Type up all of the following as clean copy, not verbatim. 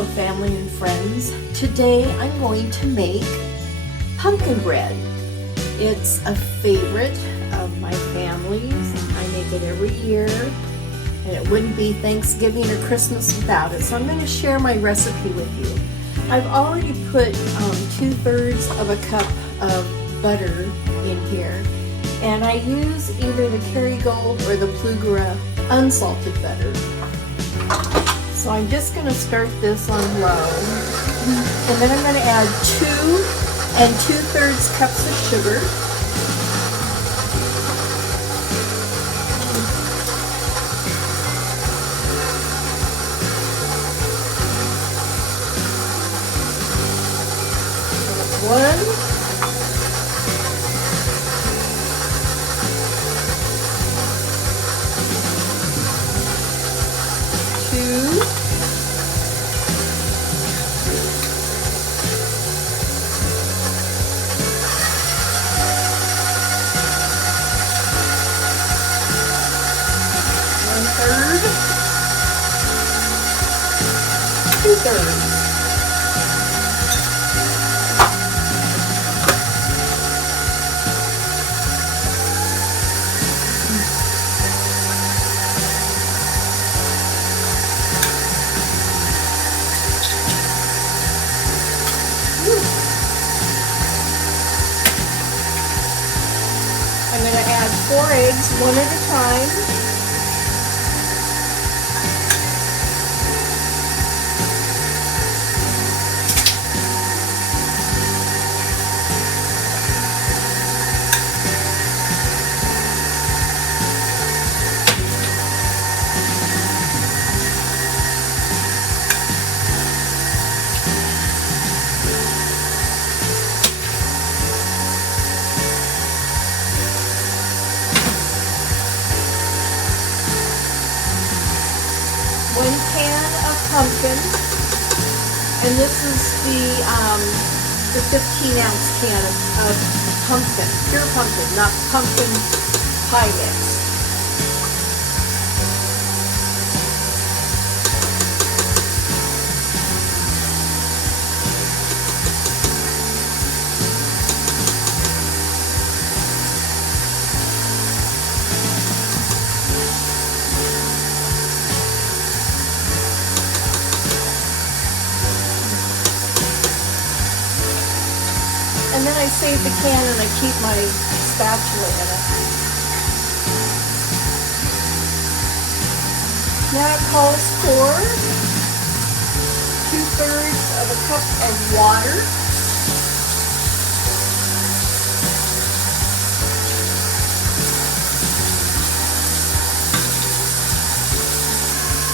Hello family and friends. Today I'm going to make pumpkin bread. It's a favorite of my family's. I make it every year and it wouldn't be Thanksgiving or Christmas without it. So I'm going to share my recipe with you. I've already put 2/3 of a cup of butter in here, and I use either the Kerrygold or the Gourd-geous unsalted butter. So I'm just going to start this on low, and then I'm going to add 2 2/3 cups of sugar. One, 2, 1/3, 2/3. I'm going to add 4 eggs, one at a time. One can of pumpkin, and this is the 15-ounce can of pumpkin, pure pumpkin, not pumpkin pie mix. And then I save the can and I keep my spatula in it. Now it calls for 2/3 of a cup of water.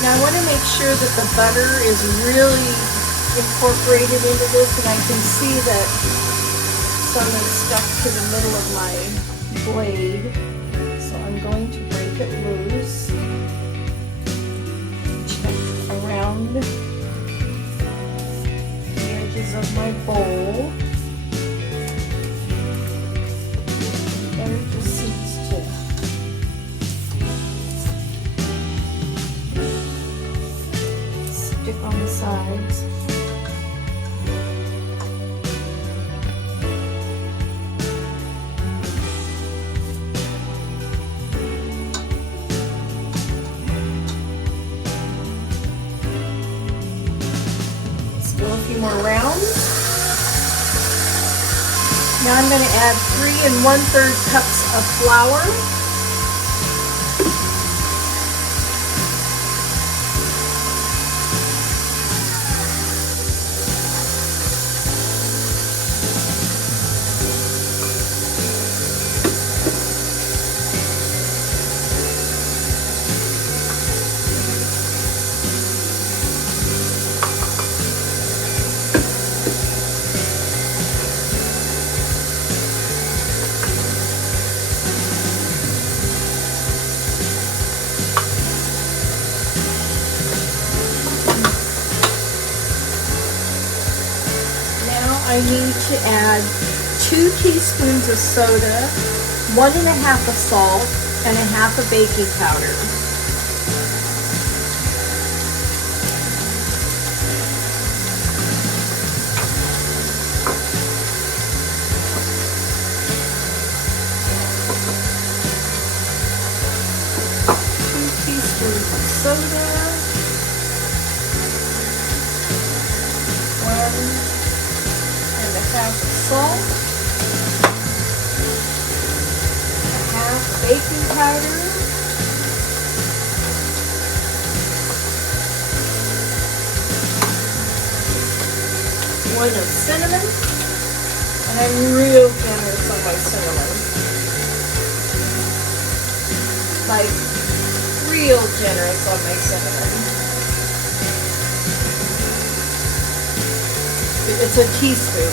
Now I want to make sure that the butter is really incorporated into this, and I can see that some is stuck to the middle of my blade, so I'm going to break it loose, check around the edges of my bowl. Butter just seems to stick on the sides. Go a few more rounds. Now I'm going to add 3 1/3 cups of flour. I need to add 2 teaspoons of soda, 1 1/2 of salt, and 1/2 of baking powder. 1 1.5 of salt, a half baking powder, one of cinnamon, and I'm real generous on my cinnamon. Like, real generous on my cinnamon. It's a teaspoon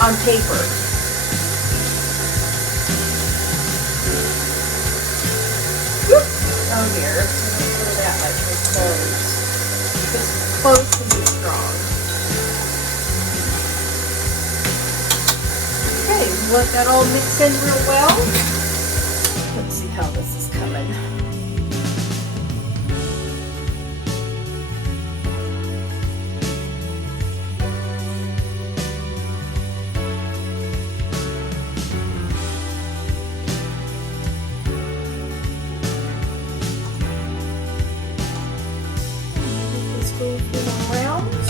on paper. Whoop. Oh dear, I don't throw that much with cloves. Because cloves can be strong. Okay, let that all mix in real well. Let's see how this is coming. Let's go a few more rounds.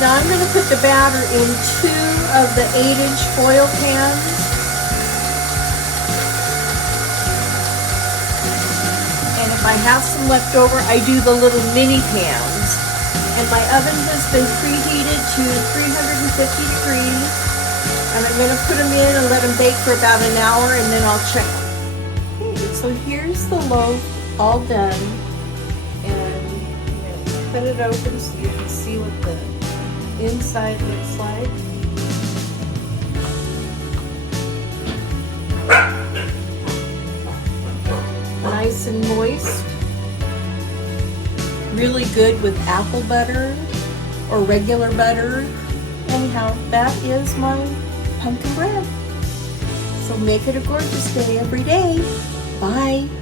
Now I'm going to put the batter in 2 of the 8-inch foil pans. And if I have some left over, I do the little mini pans. And my oven has been preheated to 350 degrees. And I'm going to put them in and let them bake for about an hour, and then I'll check them. Okay, so here's the loaf all done. And I'm going to cut it open so you can see what the inside looks like. Nice and moist. Really good with apple butter or regular butter. Anyhow, that is my pumpkin bread. So make it a gorgeous day every day. Bye.